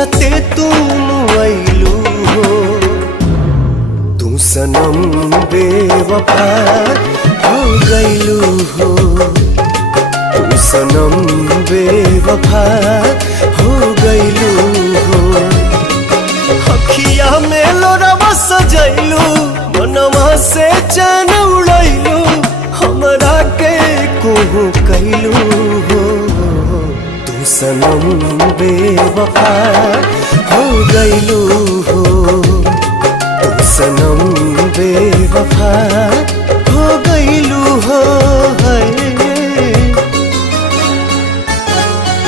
जियते तुम आइलू हो। तू सनम बेवफा हो गइलू हो। तू सनम बेवफा हो गइलू हो। अखिया में लोरवा सजैलू, मनवा से चैन उड़ैलू, हमरा के कोहू कैलू हो। तू सनम बेवफा हो गइलू हो। तू सनम बेवफा हो गइलू हो।